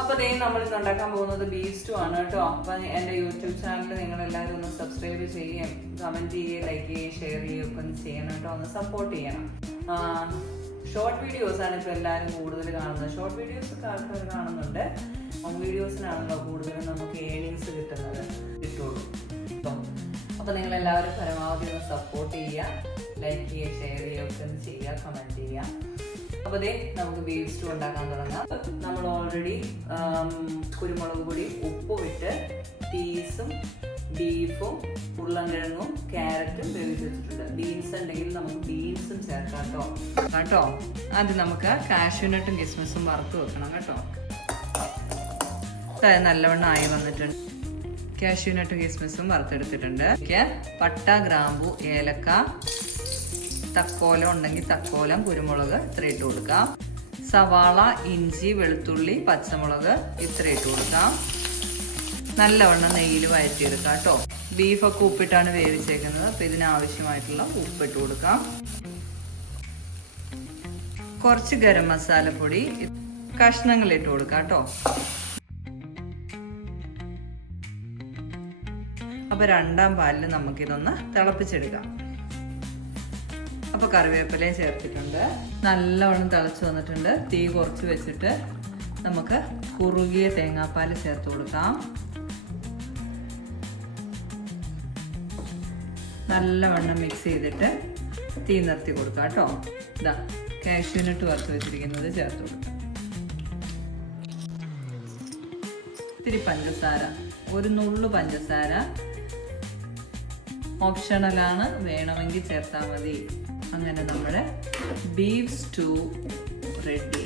അപ്പോൾ നമ്മൾ ഇന്ന് ഉണ്ടാക്കാൻ പോകുന്നത് ബീഫ് സ്റ്റൂ ആണ് കേട്ടോ. അപ്പം എൻ്റെ യൂട്യൂബ് ചാനൽ നിങ്ങളെല്ലാവരും ഒന്ന് സബ്സ്ക്രൈബ് ചെയ്യുകയും കമൻറ്റ് ചെയ്യുകയും ലൈക്ക് ചെയ്യുകയും ഷെയർ ചെയ്യുകയും ഒക്കെ ഒന്ന് ചെയ്യണം കേട്ടോ, ഒന്ന് സപ്പോർട്ട് ചെയ്യണം. ഷോർട്ട് വീഡിയോസാണ് ഇപ്പോൾ എല്ലാവരും കൂടുതൽ കാണുന്നത്. ഷോർട്ട് വീഡിയോസൊക്കെ ആൾക്കാർ കാണുന്നുണ്ട്. വീഡിയോസിനാണല്ലോ കൂടുതലും നമുക്ക് ഏണിങ്സ് കിട്ടുള്ളൂ. അപ്പോൾ നിങ്ങളെല്ലാവരും പരമാവധി ഒന്ന് സപ്പോർട്ട് ചെയ്യുക, ലൈക്ക് ചെയ്യുക, ഷെയർ ചെയ്യുക, ഒക്കെ ഒന്ന് ചെയ്യുക, കമൻറ്റ് ചെയ്യുക. അപ്പോൾ നമുക്ക് ബീഫ് സ്റ്റൂ ഉണ്ടാക്കാൻ തുടങ്ങാം. നമ്മൾ ഓൾറെഡി കുരുമുളക് പൊടി, ഉപ്പും ഇട്ട് പീസും ബീഫും ഉരുളൻകിഴങ്ങും ക്യാരറ്റും വേവിച്ച് വെച്ചിട്ടുണ്ട്. ബീൻസ് ഉണ്ടെങ്കിൽ നമുക്ക് ബീൻസും ചേർക്കാം കേട്ടോ. ആദ്യം നമുക്ക് കാഷ്യൂനട്ടും കിസ്മിസും വറുത്ത് വെക്കണം കേട്ടോ. നല്ലവണ്ണം ആയി വന്നിട്ടുണ്ട്. കാഷ്യൂനട്ടും കിസ്മിസും വറുത്തെടുത്തിട്ടുണ്ട്. പട്ട, ഗ്രാമ്പു, ഏലക്ക, തക്കോലം ഉണ്ടെങ്കിൽ തക്കോലം, കുരുമുളക് ഇത്ര ഇട്ട് കൊടുക്കാം. സവാള, ഇഞ്ചി, വെളുത്തുള്ളി, പച്ചമുളക് ഇത്ര ഇട്ട് കൊടുക്കാം. നല്ലവണ്ണം നെയ്യിൽ വഴറ്റിയെടുക്കാം കേട്ടോ. ബീഫൊക്കെ ഉപ്പിട്ടാണ് വേവിച്ചേക്കുന്നത്. അപ്പോൾ ഇതിനാവശ്യമായിട്ടുള്ള ഉപ്പിട്ട് കൊടുക്കാം. കുറച്ച് ഗരം മസാലപ്പൊടി, കഷ്ണങ്ങൾ ഇട്ട് കൊടുക്കാം കേട്ടോ. അപ്പോൾ രണ്ടാം പാലിൽ നമുക്കിതൊന്ന് തിളപ്പിച്ചെടുക്കാം. അപ്പോൾ കറിവേപ്പിലയും ചേർത്തിട്ടുണ്ട്. നല്ലവണ്ണം തിളച്ച് വന്നിട്ടുണ്ട്. തീ കുറച്ച് വെച്ചിട്ട് നമുക്ക് കുറുകിയ തേങ്ങാപ്പാൽ ചേർത്ത് കൊടുക്കാം. നല്ലവണ്ണം മിക്സ് ചെയ്തിട്ട് തീ നിർത്തി കൊടുക്കാം കേട്ടോ. ഇതാ കാഷ്യൂനട്ട് വറുത്ത് വെച്ചിരിക്കുന്നത് ചേർത്ത് കൊടുക്കാം. ഇത്തിരി പഞ്ചസാര, ഒരു നുള്ളു പഞ്ചസാര ഓപ്ഷണലാണ്, വേണമെങ്കിൽ ചേർത്താൽ മതി. അങ്ങനെ നമ്മുടെ ബീഫ് സ്റ്റൂ റെഡി.